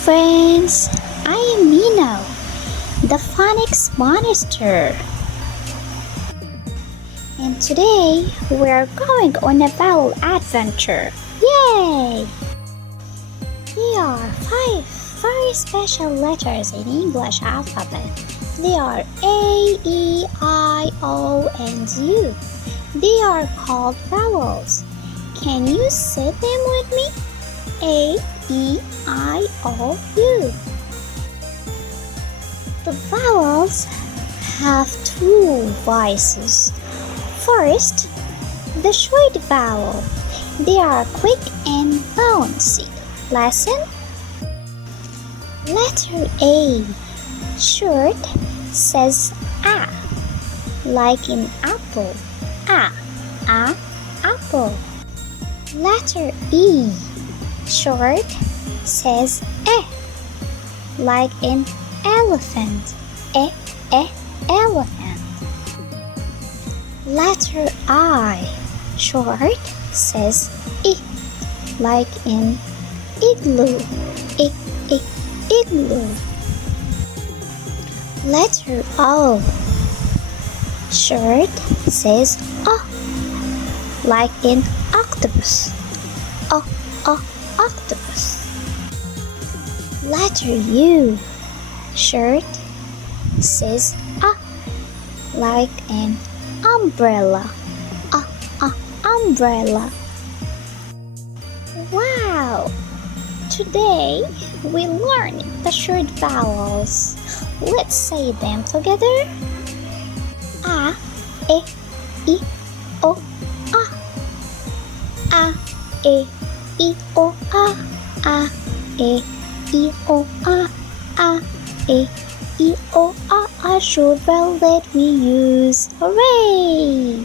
friends, I am Mino, the Phonics monster. And today we're going on a vowel adventure. Yay! There are 5 very special letters in English alphabet. They are A, E, I, O, and U. They are called vowels. Can you say them with me? A, E, I, O, U. The vowels have 2 voices. First, the short vowel. They are quick and bouncy. Listen. Letter A, short, says A, like in apple. A, apple. Letter E, short, says E, like in elephant. Elephant. Letter I, short, says I, like in igloo. Igloo. Letter O, short, says O, like in octopus. Octopus. Letter U, short, says A, like an umbrella. Umbrella. Wow! Today we learned the short vowels. Let's say them together. A, E, I, O, A. A, E, I, O, A. A, E, I, O, A. A, E, I, O, A. A short vowel that we use. Hooray!